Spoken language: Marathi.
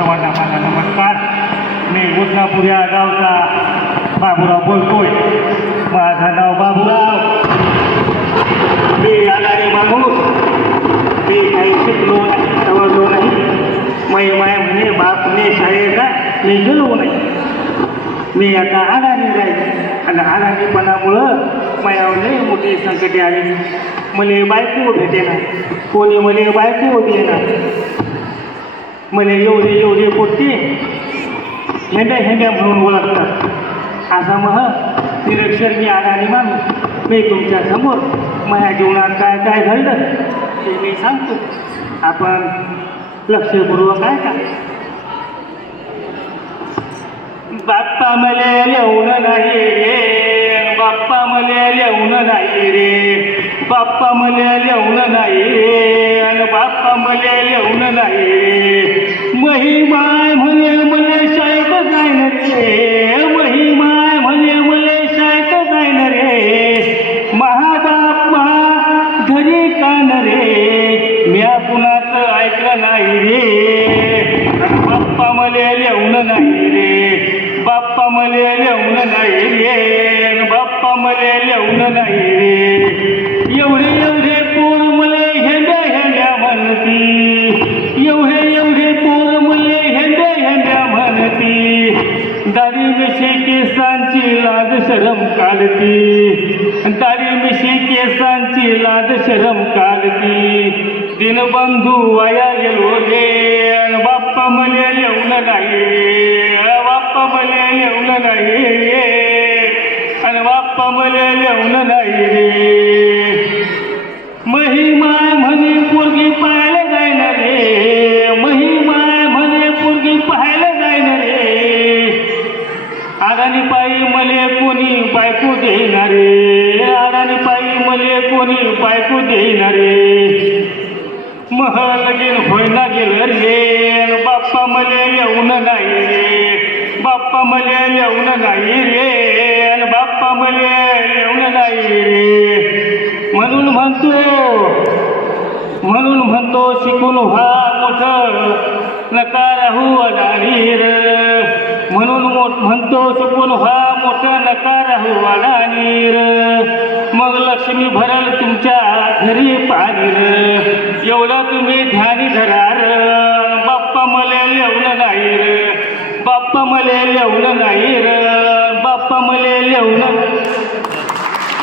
सर्वांना माझा नमस्कार. मी उदनापूर या गावचा बाबूराव बोलतोय. माझं नाव बाबूराव. मी आजारी माणूस. मी काही शिकलो नाही, समजलो नाही. माय म्हणे बापने शाळेला मी गेलो नाही. मी आता आडाणी राहील आणि आडाणीपणामुळं माझ्यावर लई मोठी संकटे आली. मला बायको भेटेना, कोणी मला बायको देना. मला एवढे पोट्टी हेंड्या म्हणून ओळखतात. असा निरक्षर मी आडाणी माणूस. मी तुमच्या समोर माझ्या जीवनात काय काय घडलं ते मी सांगतो. आपण लक्षपूर्वक काय का. बाप्पा मले येऊन नाही रे, बाप्पा मले येऊन नाही रे, बाप्पा मले येऊन नाही रे, आणि बाप्पा मले येऊन नाही रे. महिमाय म्हणे मले शाळेत जाईन रे, महिमाय म्हणे मले शाळेत जाईन रे. महाबाप्पा घरी कान रे, म्या कुणाचं ऐकलं नाही रे. बाप्पा मले येऊन नाही रे, बाप्पा मले येऊन नाही रे, बाप्पा मले येऊन नाही रे. एवढे पोर मले हेंड्या म्हणती, एवढे पोर मले हेंड्या म्हणती. दाढी मिशी केसांची लाज शरम काढती, दाढी मिशी केसांची लाज शरम काढती. दिनबंधू वाया गेलो रे, आणि बाप्पा मले येऊन नाही रे, बाप्पा मले येऊन नाही रे, आणि बाप्पा मले येऊन नाही रे. महिमाय म्हणे पोरगी पाहायला जाईन रे, महिमाय म्हणे पोरगी पाहायला जाईन रे. आडाणी पायी मले कोणी बायको देणारे, आडाणी पायी मले कोणी बायको देणारे. लगीन होईना गेलं रे, बाप्पा मले येऊन नाही रे, बाप्पा मले येऊन नाही रे, आणि बाप्पा मले येऊन नाही रे. म्हणून म्हणतो शिकून व्हा मोठं, नका राहू अडाणी रे. म्हणून म्हणतो शिकून व्हा मोठं, नका राहू अडाणी रे. मग लक्ष्मी भरल तुमच्या घरी